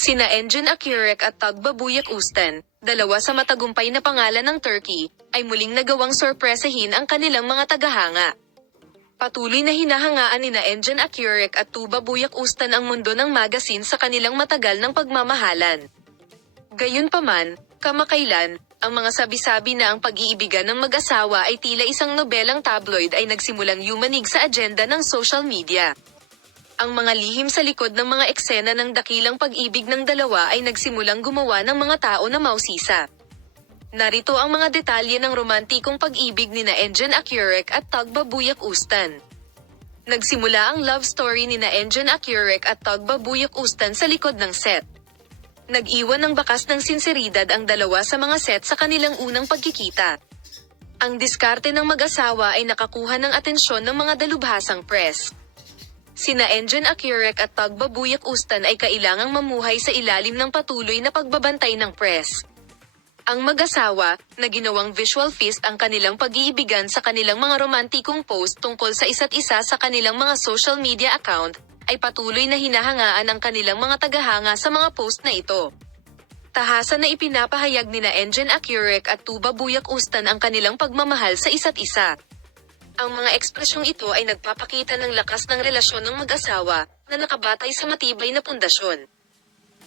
Sina Engin Akyurek at Tagbabuyak Ustan, dalawa sa matagumpay na pangalan ng Turkey, ay muling nagawang sorpresahin ang kanilang mga tagahanga. Patuloy na hinahangaan nina Engin Akyurek at Tugbabuyak Ustan ang mundo ng magazine sa kanilang matagal ng pagmamahalan. Gayunpaman, kamakailan, ang mga sabi-sabi na ang pag-iibigan ng mag-asawa ay tila isang nobelang tabloid ay nagsimulang yumanig sa agenda ng social media. Ang mga lihim sa likod ng mga eksena ng dakilang pag-ibig ng dalawa ay nagsimulang gumawa ng mga tao na mausisa. Narito ang mga detalye ng romantikong pag-ibig nina Engin Akyurek at Tugbabuyak Ustan. Nagsimula ang love story nina Engin Akyurek at Tugbabuyak Ustan sa likod ng set. Nag-iwan ng bakas ng sinseridad ang dalawa sa mga set sa kanilang unang pagkikita. Ang diskarte ng mag-asawa ay nakakuha ng atensyon ng mga dalubhasang press. Sina Engin Akyurek at Tugbabuyak Ustan ay kailangang mamuhay sa ilalim ng patuloy na pagbabantay ng press. Ang mag-asawa, na ginawang visual feast ang kanilang pag-iibigan sa kanilang mga romantikong post tungkol sa isa't isa sa kanilang mga social media account, ay patuloy na hinahangaan ang kanilang mga tagahanga sa mga post na ito. Tahasan na ipinapahayag nina Engin Akyurek at Tugbabuyak Ustan ang kanilang pagmamahal sa isa't isa. Ang mga ekspresyong ito ay nagpapakita ng lakas ng relasyon ng mag-asawa, na nakabatay sa matibay na pundasyon.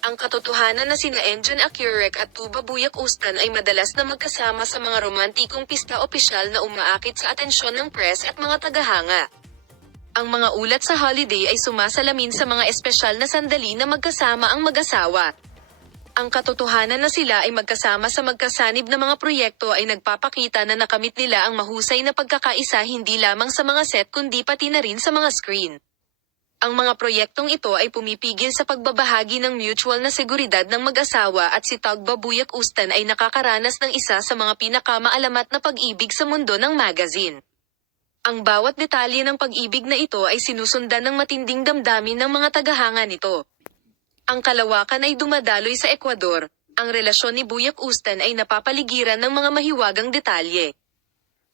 Ang katotohanan na sina Engin Akyurek at Tugbabuyak Ustan ay madalas na magkasama sa mga romantikong pista opisyal na umaakit sa atensyon ng press at mga tagahanga. Ang mga ulat sa holiday ay sumasalamin sa mga espesyal na sandali na magkasama ang mag-asawa. Ang katotohanan na sila ay magkasama sa magkasanib na mga proyekto ay nagpapakita na nakamit nila ang mahusay na pagkakaisa hindi lamang sa mga set kundi pati na rin sa mga screen. Ang mga proyektong ito ay pumipigil sa pagbabahagi ng mutual na seguridad ng mag-asawa at si Tugbabuyak Ustan ay nakakaranas ng isa sa mga pinakamaalamat na pag-ibig sa mundo ng magazine. Ang bawat detalye ng pag-ibig na ito ay sinusundan ng matinding damdamin ng mga tagahanga nito. Ang kalawakan ay dumadaloy sa Ecuador. Ang relasyon ni Buyak Ustan ay napapaligiran ng mga mahiwagang detalye.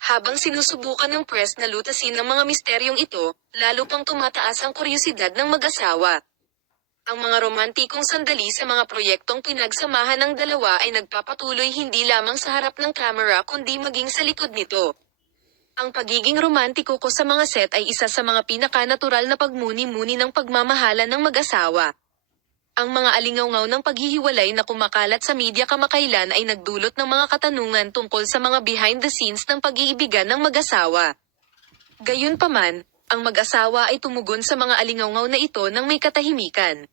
Habang sinusubukan ng press na lutasin ang mga misteryong ito, lalo pang tumataas ang kuryosidad ng mag-asawa. Ang mga romantikong sandali sa mga proyektong pinagsamahan ng dalawa ay nagpapatuloy hindi lamang sa harap ng kamera kundi maging sa likod nito. Ang pagiging romantiko ko sa mga set ay isa sa mga pinaka-natural na pagmuni-muni ng pagmamahalan ng mag-asawa. Ang mga alingaw-ngaw ng paghihiwalay na kumakalat sa media kamakailan ay nagdulot ng mga katanungan tungkol sa mga behind the scenes ng pag-iibigan ng mag-asawa. Gayunpaman, ang mag-asawa ay tumugon sa mga alingaw-ngaw na ito ng may katahimikan.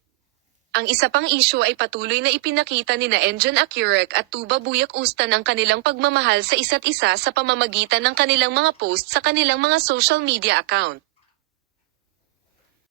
Ang isa pang isyu ay patuloy na ipinakita nina Engin Akyurek at Tugbabuyak Ustan ang kanilang pagmamahal sa isa't isa sa pamamagitan ng kanilang mga post sa kanilang mga social media account.